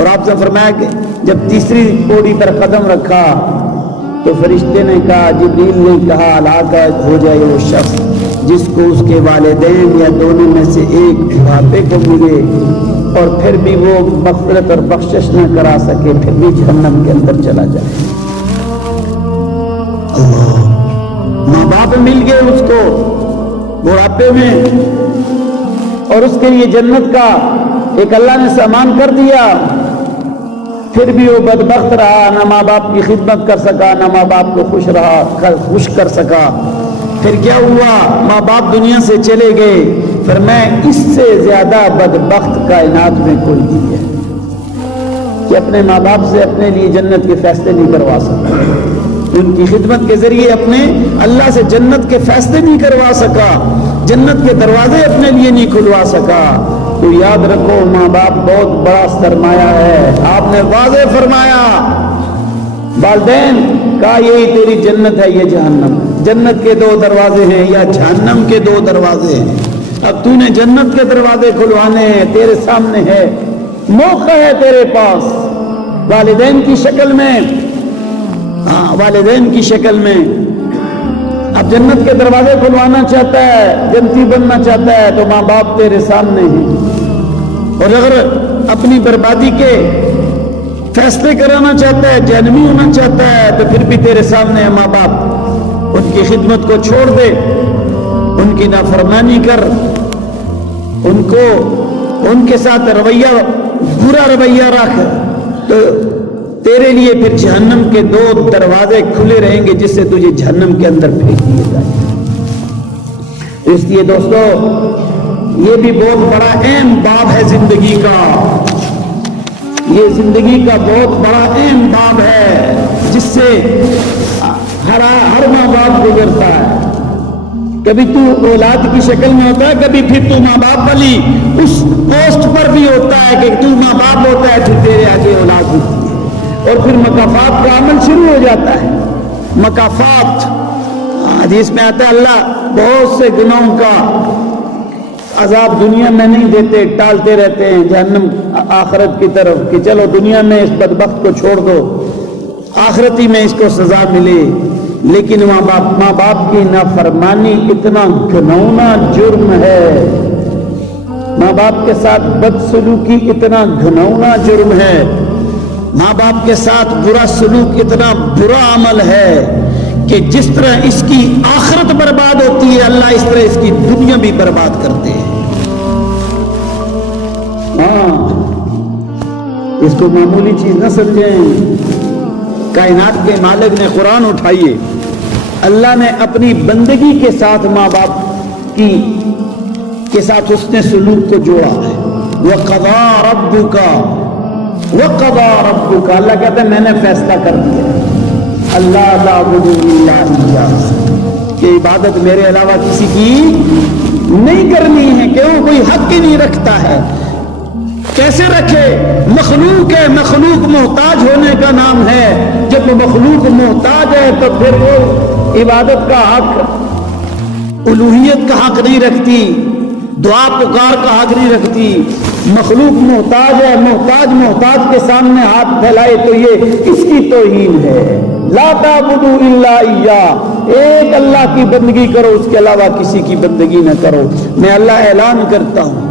اور آپ سے فرمایا کہ جب تیسری پوڑی پر قدم رکھا تو فرشتے نے کہا، جبریل نے کہا، ہلاک ہو جائے وہ شخص جس کو اس کے والدین یا دونوں میں سے ایک بڑھاپے کو ملے اور پھر بھی وہ مغفرت اور بخشش نہ کرا سکے، پھر بھی جہنم کے اندر چلا جائے۔ اللہ، ماں باپ مل گئے اس کو بڑھاپے میں اور اس کے لیے جنت کا ایک اللہ نے سامان کر دیا، پھر بھی وہ بدبخت رہا، نہ ماں باپ کی خدمت کر سکا، نہ ماں باپ کو خوش کر سکا۔ پھر کیا ہوا؟ ماں باپ دنیا سے چلے گئے۔ پھر میں اس سے زیادہ بدبخت کائنات میں کوئی نہیں ہے کہ اپنے ماں باپ سے اپنے لیے جنت کے فیصلے نہیں کروا سکا، ان کی خدمت کے ذریعے اپنے اللہ سے جنت کے فیصلے نہیں کروا سکا، جنت کے دروازے اپنے لیے نہیں کھلوا سکا۔ تو یاد رکھو، ماں باپ بہت بڑا سرمایہ ہے۔ آپ نے واضح فرمایا، والدین کا یہی تیری جنت ہے، یہ جہنم۔ جنت کے 2 دروازے ہیں یا جہنم کے 2 دروازے ہیں۔ اب تو نے جنت کے دروازے کھلوانے ہیں، تیرے سامنے ہے، موقع ہے تیرے پاس، والدین کی شکل میں، والدین کی شکل میں۔ اب جنت کے دروازے کھلوانا چاہتا ہے، جنتی بننا چاہتا ہے تو ماں باپ تیرے سامنے ہیں، اور اگر اپنی بربادی کے فیصلے کرانا چاہتا ہے، جہنمی ہونا چاہتا ہے، تو پھر بھی تیرے سامنے ہے ماں باپ۔ ان کی خدمت کو چھوڑ دے، ان کی نافرمانی کر، ان کے ساتھ برا رویہ رکھ، تو تیرے لیے پھر جہنم کے 2 دروازے کھلے رہیں گے، جس سے تجھے جہنم کے اندر پھینک دیے جائیں۔ اس لیے دوستو، یہ بھی بہت بڑا اہم باب ہے زندگی کا، یہ زندگی کا بہت بڑا اہم باب ہے، جس سے ہر ماں باپ گزرتا ہے۔ کبھی تو اولاد کی شکل میں ہوتا ہے، کبھی پھر تو ماں باپ والی اس پوسٹ پر بھی ہوتا ہے کہ تو ماں باپ ہوتا ہے، پھر تیرے آگے اولاد ہوتی ہے، اور پھر مکافات کا عمل شروع ہو جاتا ہے۔ مکافات، حدیث میں آتا ہے، اللہ بہت سے گناہوں کا عذاب دنیا میں نہیں دیتے، ٹالتے رہتے ہیں جہنم آخرت کی طرف، کہ چلو دنیا میں اس بدبخت کو چھوڑ دو، آخرتی میں اس کو سزا ملے۔ لیکن ماں باپ کی نافرمانی اتنا گھناؤنا جرم ہے، ماں باپ کے ساتھ بدسلوکی اتنا گھناؤنا جرم ہے، ماں باپ کے ساتھ برا سلوک اتنا برا عمل ہے کہ جس طرح اس کی آخرت برباد ہوتی ہے، اللہ اس طرح اس کی دنیا بھی برباد کرتے ہیں۔ اس کو معمولی چیز نہ سمجھیں۔ کائنات کے مالک نے قرآن اٹھائیے، اللہ نے اپنی بندگی کے ساتھ ماں باپ کے ساتھ حسن سلوک کو جوڑا ہے۔ وَقَضَىٰ رَبُّكَ وَقَضَىٰ رَبُّكَ، اللہ کہتا ہے میں نے فیصلہ کر دیا، اللہ تَعْبُدُوا إِلَّا إِيَّاهُ، کہ عبادت میرے علاوہ کسی کی نہیں کرنی ہے، کہ وہ کوئی حق ہی نہیں رکھتا ہے۔ کیسے رکھے؟ مخلوق ہے، مخلوق محتاج ہونے کا نام ہے۔ جب مخلوق محتاج ہے تو پھر وہ عبادت کا حق، الوہیت کا حق نہیں رکھتی، دعا پکار کا حق نہیں رکھتی۔ مخلوق محتاج ہے، محتاج کے سامنے ہاتھ پھیلائے تو یہ اس کی توہین ہے۔ لا تعبدوا الا اياه، ایک اللہ کی بندگی کرو، اس کے علاوہ کسی کی بندگی نہ کرو۔ میں اللہ اعلان کرتا ہوں،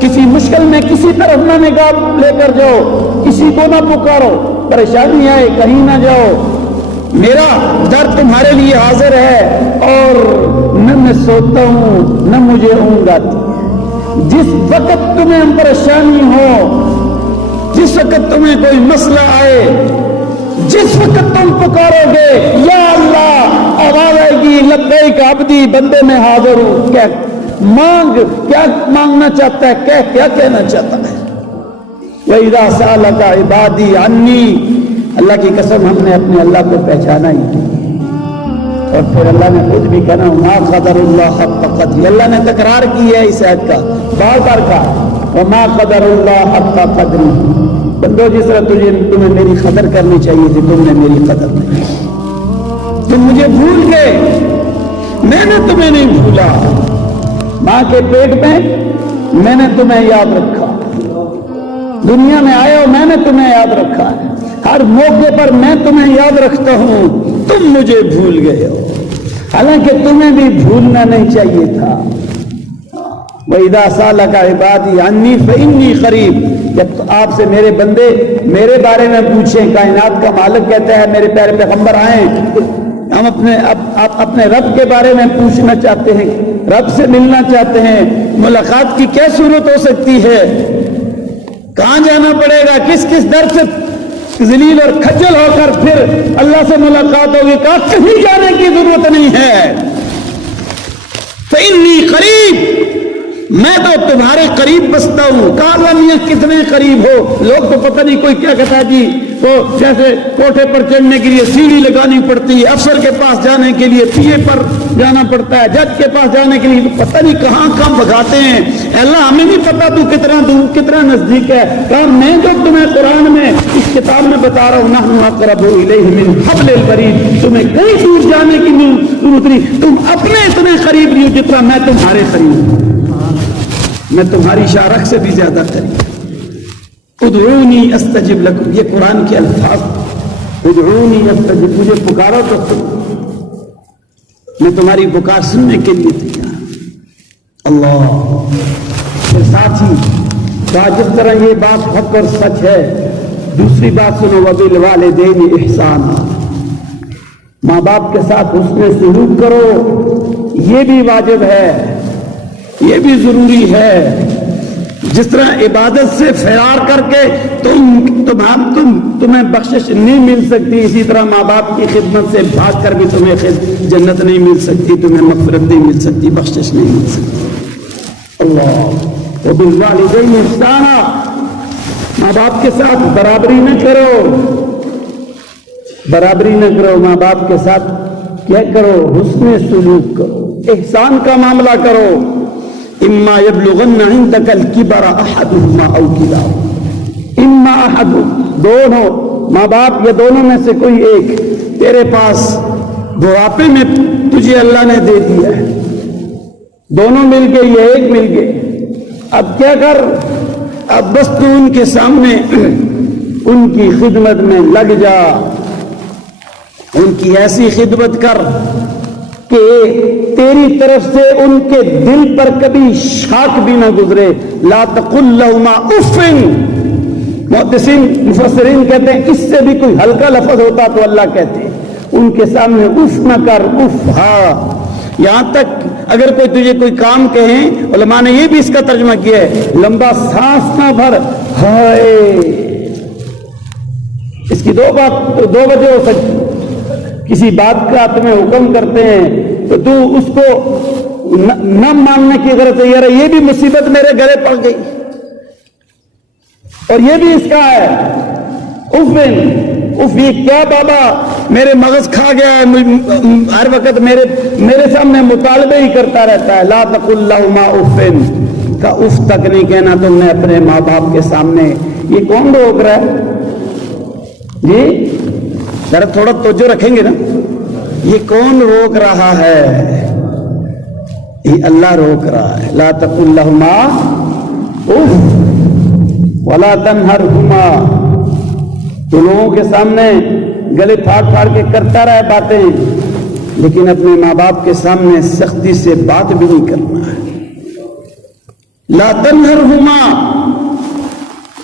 کسی مشکل میں کسی طرف نہ نگاہ لے کر جاؤ، کسی کو نہ پکارو، پریشانی آئے کہیں نہ جاؤ، میرا در تمہارے لیے حاضر ہے، اور نہ میں سوتا ہوں نہ مجھے اونگ آتی ہے۔ جس وقت تمہیں پریشانی ہو، جس وقت تمہیں کوئی مسئلہ آئے، جس وقت تم پکارو گے یا اللہ، آواز آئے گی لبیک عبدی، بندے میں حاضر ہوں، کیا مانگ، کیا مانگنا چاہتا ہے، کیا کہنا چاہتا ہے۔ وَإِذَا سَأَلَكَ عِبَادِي عَنِّي، اللہ کی قسم ہم نے اپنے اللہ کو پہچانا ہی، اور پھر اللہ نے خود بھی کہنا مَا قَدَرُ اللَّهَ حَقَّ قَدْرِهِ، اللہ نے تکرار کی ہے اس آیت کا، بار بار کہا وَمَا قَدَرُ اللَّهَ حَقَّ قَدْرِهِ، بندو جس طرح تمہیں میری قدر کرنی چاہیے تھی، تم نے میری قدر نہیں کی، تم مجھے بھول گئے، میں نے تمہیں نہیں بھولا، ماں کے پیٹ میں میں نے تمہیں یاد رکھا، دنیا میں آئے ہو، میں نے تمہیں یاد رکھا ہے، ہر موقع پر میں تمہیں یاد رکھتا ہوں، تم مجھے بھول گئے ہو، حالانکہ تمہیں بھی بھولنا نہیں چاہیے تھا۔ وَإِذَا سَأَلَكَ عِبَادِي عَنِّي فَإِنِّي قَرِيب، جب آپ سے میرے بندے میرے بارے میں پوچھیں، کائنات کا مالک کہتا ہے میرے پیارے پیغمبر آئیں، ہم اپنے رب کے بارے میں پوچھنا چاہتے ہیں، رب سے ملنا چاہتے ہیں، ملاقات کی کیا صورت ہو سکتی ہے؟ کہاں جانا پڑے گا؟ کس کس در سے ذلیل اور کھجل ہو کر پھر اللہ سے ملاقات ہوگی؟ کہاں کہیں جانے کی ضرورت نہیں ہے۔ فَإِنِّي قَرِيب، میں تو تمہارے قریب بستا ہوں۔ کہا میاں کتنے قریب ہو؟ لوگ تو پتہ نہیں کوئی کیا کہتا ہے جی، تو جیسے کوٹھے پر چڑھنے کے لیے سیڑھی لگانی پڑتی ہے، افسر کے پاس جانے کے لیے پی اے پر جانا پڑتا ہے، جج کے پاس جانے کے لیے پتہ نہیں کہاں کہاں بھگاتے ہیں۔ اللہ ہمیں نہیں پتا تو کتنا دور کتنا نزدیک ہے۔ کہا میں جو تمہیں قرآن میں اس کتاب میں بتا رہا ہوں، نحن اقرب الیہ من حبل الورید، تمہیں کہیں دور جانے کی ضرورت نہیں، تم اپنے اتنے قریب نہیں ہو جتنا میں تمہارے قریب ہوں، میں تمہاری شارخ سے بھی زیادہ قریب۔ ادعونی استجب لکم، یہ قرآن کے الفاظ، ادعونی استجب، مجھے پکارو تو میں تمہاری پکار سننے کے لیے تیار۔ اللہ کے ساتھ ہی کہا جس طرح یہ بات حق اور سچ ہے، دوسری بات سنو، وبالوالدین احسانا، ماں باپ کے ساتھ حسن سلوک کرو، یہ بھی واجب ہے، یہ بھی ضروری ہے۔ جس طرح عبادت سے فرار کر کے تمہیں بخشش نہیں مل سکتی، اسی طرح ماں باپ کی خدمت سے بھاگ کر بھی تمہیں جنت نہیں مل سکتی، تمہیں مغفرت نہیں مل سکتی، بخشش نہیں مل سکتی۔ اللہ وبالوالدین احسانا، ماں باپ کے ساتھ برابری نہ کرو، برابری نہ کرو، ماں باپ کے ساتھ کیا کرو؟ حسن سلوک کرو، احسان کا معاملہ کرو۔ اما یبلغن عندک الکبر احدہما او کلاہما، اما احد، دونوں ماں باپ یا دونوں میں سے کوئی ایک تیرے پاس بڑھاپے میں تجھے اللہ نے دے دیا ہے، دونوں مل گئے یا ایک مل گئے، اب کیا کر؟ اب بس تو ان کے سامنے ان کی خدمت میں لگ جا، ان کی ایسی خدمت کر کہ تیری طرف سے ان کے دل پر کبھی شاک بھی نہ گزرے۔ لا تقل لہما اف، محدثین مفسرین کہتے ہیں اس سے بھی کوئی ہلکا لفظ ہوتا تو اللہ کہتے ان کے سامنے اف نہ کر، اف ہاں، یہاں تک اگر کوئی تجھے کوئی کام کہیں، علماء نے یہ بھی اس کا ترجمہ کیا ہے، لمبا سانس نہ بھر، ہائے، اس کی دو وجہ ہو سکتی، کسی بات کا تمہیں حکم کرتے ہیں تو تو اس کو نہ ماننے کی غرض ہے، یار یہ بھی مصیبت میرے گلے پڑ گئی، اور یہ بھی اس کا ہے، اف یہ کیا بابا میرے مغز کھا گیا ہے، ہر وقت میرے سامنے مطالبے ہی کرتا رہتا ہے۔ لا تقل لہما اف، کا اف تک نہیں کہنا تم نے اپنے ماں باپ کے سامنے۔ یہ کون روک رہا ہے جی؟ ذرا تھوڑا توجہ رکھیں گے نا، یہ کون روک رہا ہے؟ یہ اللہ روک رہا ہے۔ لا تقل لہما اف ولا تنہرہما، تو لوگوں کے سامنے گلے پھاڑ پھاڑ کے کرتا رہے باتیں، لیکن اپنے ماں باپ کے سامنے سختی سے بات بھی نہیں کرنا ہے۔ لا تنہرہما،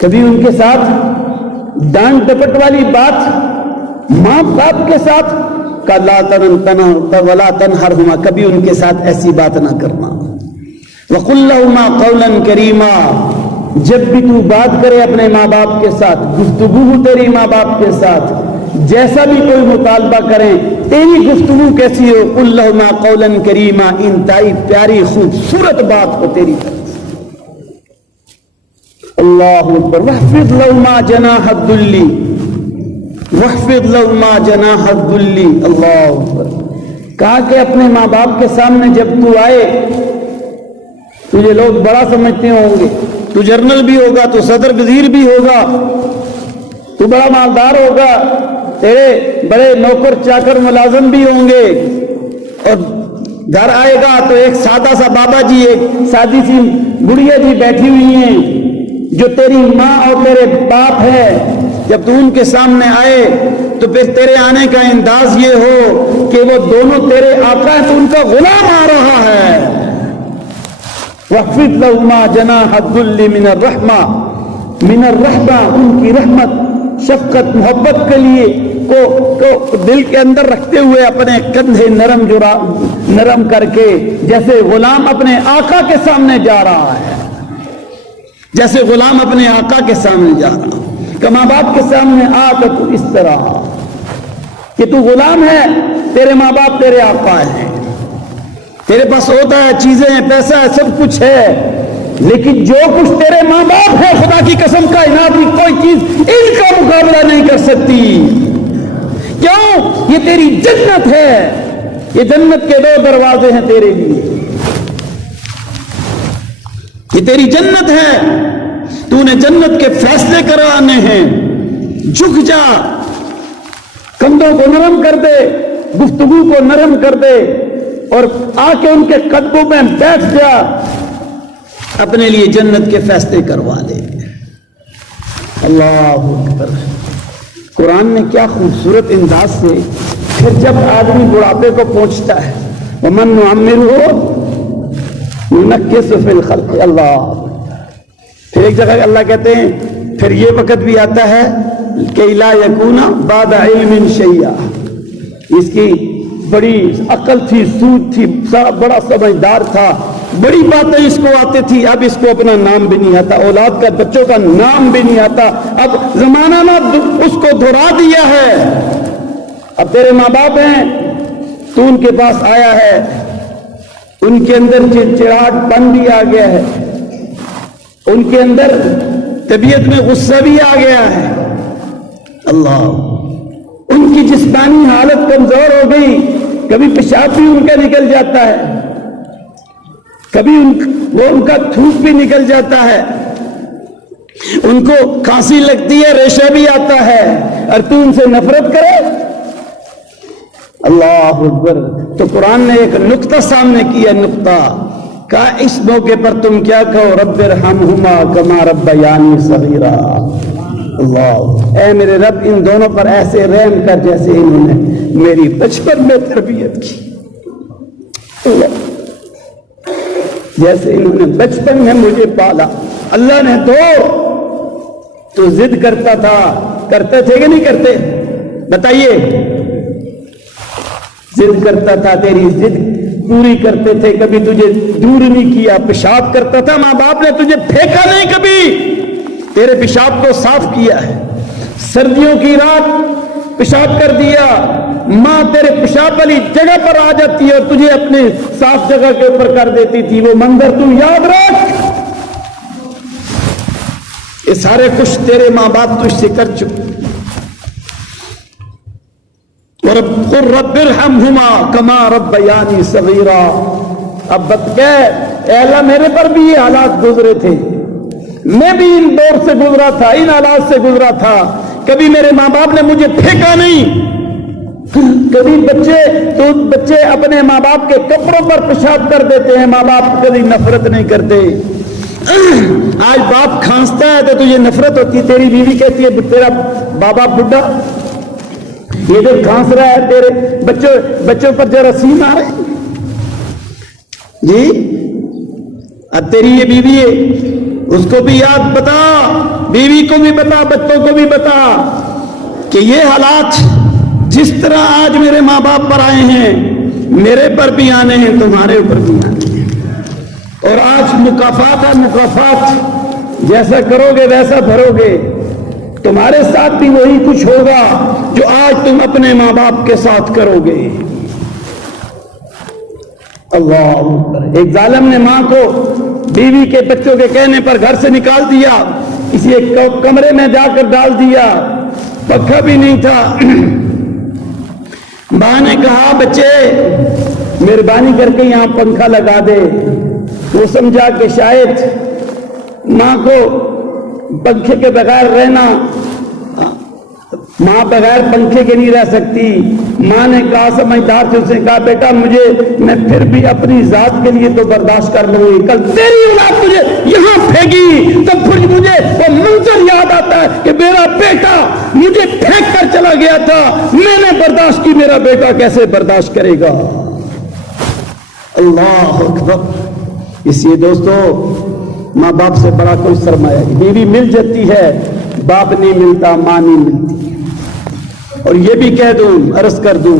کبھی ان کے ساتھ ڈانٹ ڈپٹ والی بات ماں باپ کے ساتھ کا لا ولا تنہرہما، کبھی ان کے ساتھ ایسی بات نہ کرنا۔ وقل لہما قولا کریما، جب بھی تو بات کرے اپنے ماں باپ کے ساتھ، گفتگو تیری ماں باپ کے ساتھ، جیسا بھی کوئی مطالبہ کریں، تیری گفتگو کیسی ہو؟ قل لہما قولا کریما، انتہائی پیاری خوبصورت بات ہو تیری طرف۔ اللہ اکبر۔ واخفض لہما جناح الذل، واخفض لہما جناح الذل، اللہ اکبر۔ کہا کہ اپنے ماں باپ کے سامنے جب تو آئے، تجھے لوگ بڑا سمجھتے ہوں گے، تو جنرل بھی ہوگا، تو صدر وزیر بھی ہوگا، تو بڑا مالدار ہوگا، تیرے بڑے نوکر چاکر ملازم بھی ہوں گے، اور گھر آئے گا تو ایک سادہ سا بابا جی، ایک سادی سی بڑھیا جی بیٹھی ہوئی ہیں، جو تیری ماں اور تیرے باپ ہے، جب تو ان کے سامنے آئے تو پھر تیرے آنے کا انداز یہ ہو کہ وہ دونوں تیرے آقا ہیں تو ان کا غلام آ رہا ہے۔ وَاخْفِضْ لَهُمَا جَنَاحَ الذُّلِّ مِنَ الرَّحْمَةِ من الرحمہ، ان کی رحمت، شفقت، محبت کے لیے کو دل کے اندر رکھتے ہوئے اپنے کندھے نرم کر کے، جیسے غلام اپنے آقا کے سامنے جا رہا ہے، جیسے غلام اپنے آقا کے سامنے جا رہا ہے کہ ماں باپ کے سامنے آ تو اس طرح کہ تو غلام ہے، تیرے ماں باپ تیرے آقا ہیں، تیرے پاس ہوتا ہے، چیزیں ہیں، پیسہ ہے، سب کچھ ہے، لیکن جو کچھ تیرے ماں باپ ہے، خدا کی قسم کائنات کی کوئی چیز ان کا مقابلہ نہیں کر سکتی۔ کیوں؟ یہ تیری جنت ہے، یہ جنت کے 2 دروازے ہیں تیرے لیے، یہ تیری جنت ہے، تو نے جنت کے فیصلے کرانے ہیں۔ جھک جا، کندھوں کو نرم کر دے، گفتگو کو نرم کر دے اور آ کے ان کے قدموں میں بیٹھ جا، اپنے لیے جنت کے فیصلے کروا لے۔ اللہ اکبر۔ قرآن نے کیا خوبصورت انداز سے پھر جب آدمی بڑھاپے کو پہنچتا ہے، وَمَن نُعَمِّرْهُ نُنَكِّسْهُ فِي الْخَلْقِ، اللہ پھر ایک جگہ اللہ کہتے ہیں پھر یہ وقت بھی آتا ہے کہ لَا يَكُونَ بَعْدَ عِلْمٍ شَيْئًا، اس کی بڑی عقل تھی، سوچ تھی، بڑا سمجھدار تھا، بڑی باتیں اس کو آتی تھی، اب اس کو اپنا نام بھی نہیں آتا، اولاد کا، بچوں کا نام بھی نہیں آتا، اب زمانہ نہ اس کو دہرا دیا ہے۔ اب تیرے ماں باپ ہیں، تو ان کے پاس آیا ہے، ان کے اندر چڑچڑاہٹ پن بھی آ گیا ہے، ان کے اندر طبیعت میں غصہ بھی آ گیا ہے، اللہ، ان کی جسمانی حالت کمزور ہو گئی، کبھی پیشاب بھی ان کا نکل جاتا ہے، کبھی ان کا تھوک بھی نکل جاتا ہے، ان کو کھانسی لگتی ہے، ریشہ بھی آتا ہے، اور تو ان سے نفرت کرے، اللہ اکبر۔ تو قرآن نے ایک نقطہ سامنے کیا، نقطہ کہا اس موقع پر تم کیا کہو، رب ارحمہما کما ربیانی صغیرا، اللہ اے میرے رب ان دونوں پر ایسے رحم کر جیسے انہوں نے میری بچپن میں تربیت کی، اللہ جیسے انہوں نے بچپن میں مجھے پالا۔ اللہ نے تو ضد کرتا تھا، کرتے تھے کہ نہیں کرتے؟ بتائیے، ضد کرتا تھا، تیری ضد پوری کرتے تھے، کبھی تجھے دور نہیں کیا، پیشاب کرتا تھا، ماں باپ نے تجھے پھینکا نہیں، کبھی تیرے پیشاب کو صاف کیا ہے، سردیوں کی رات پیشاب کر دیا، ماں تیرے پیشاب والی جگہ پر آ جاتی ہے اور تجھے اپنے صاف جگہ کے اوپر کر دیتی تھی، وہ منظر تو یاد رکھ، یہ سارے کچھ تیرے ماں باپ تجھ سے کر چکے۔ قُلْ رَبِّ ارْحَمْهُمَا كَمَا رَبَّيَانِي صَغِيرًا، اب بت گئے، اے اللہ میرے پر بھی یہ حالات گزرے تھے، میں بھی ان دور سے گزرا تھا، ان حالات سے گزرا تھا، کبھی میرے ماں باپ نے مجھے پھینکا نہیں، کبھی بچے اپنے ماں باپ کے کپڑوں پر پیشاب کر دیتے ہیں، ماں باپ کبھی نفرت نہیں کرتے، آج باپ کھانستا ہے تو تجھے نفرت ہوتی ہے، تیری بیوی کہتی ہے تیرا بابا بڈھا یہ دل کھانس رہا ہے، تیرے بچوں پر جراثیم آ رہے جی، اب تیری یہ بیوی ہے، اس کو بھی یاد بتا، بیوی کو بھی بتا، بچوں کو بھی بتا کہ یہ حالات جس طرح آج میرے ماں باپ پر آئے ہیں، میرے پر بھی آنے ہیں، تمہارے اوپر بھی آنے ہیں، اور آج مکافات ہے، مکافات جیسا کرو گے ویسا بھرو گے، تمہارے ساتھ بھی وہی کچھ ہوگا جو آج تم اپنے ماں باپ کے ساتھ کرو گے۔ اللہ اکبر۔ ایک ظالم نے ماں کو بیوی کے بچوں کے کہنے پر گھر سے نکال دیا، کسی ایک کمرے میں جا کر ڈال دیا، پنکھا بھی نہیں تھا، ماں نے کہا بچے مہربانی کر کے یہاں پنکھا لگا دے، وہ سمجھا کہ شاید ماں کو پنکھے کے بغیر رہنا ماں بغیر پنکھے کے نہیں رہ سکتی. ماں نے کہا سمجھدار سے، اس نے کہا بیٹا میں پھر بھی اپنی ذات کے لیے تو برداشت کر لوں گی، کل تیری اولاد مجھے یہاں پھینکی تو پھر مجھے وہ منظر یاد آتا ہے کہ میرا بیٹا مجھے پھینک کر چلا گیا تھا، میں نے برداشت کی، میرا بیٹا کیسے برداشت کرے گا. اللہ اکبر. اس لیے دوستو، ماں باپ سے بڑا کوئی سرمایہ نہیں. بیوی مل جاتی ہے، باپ نہیں ملتا، ماں نہیں ملتی. اور یہ بھی کہہ دوں، عرض کر دوں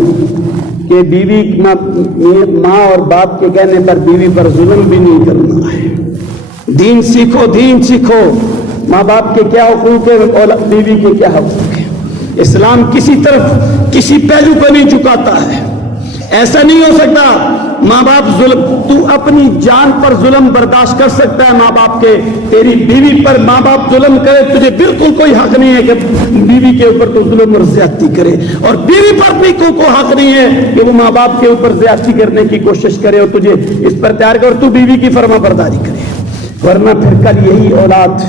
کہ بیوی ماں اور باپ کے کہنے پر بیوی پر ظلم بھی نہیں کرنا ہے. دین سیکھو، دین سیکھو. ماں باپ کے کیا حقوق ہے، بیوی کے کیا حقوق ہے. اسلام کسی طرف کسی پہلو کو نہیں چکاتا ہے. ایسا نہیں ہو سکتا ماں باپ ظلم، تو اپنی جان پر ظلم برداشت کر سکتا ہے ماں باپ کے، تیری بیوی پر ماں باپ ظلم کرے تجھے بالکل کوئی حق نہیں ہے کہ بیوی کے اوپر تو ظلم اور زیادتی کرے. اور بیوی پر بھی کوئی حق نہیں ہے کہ وہ ماں باپ کے اوپر زیادتی کرنے کی کوشش کرے اور تجھے اس پر تیار کر، اور تو بیوی کی فرما برداری کرے. ورنہ پھر کل یہی اولاد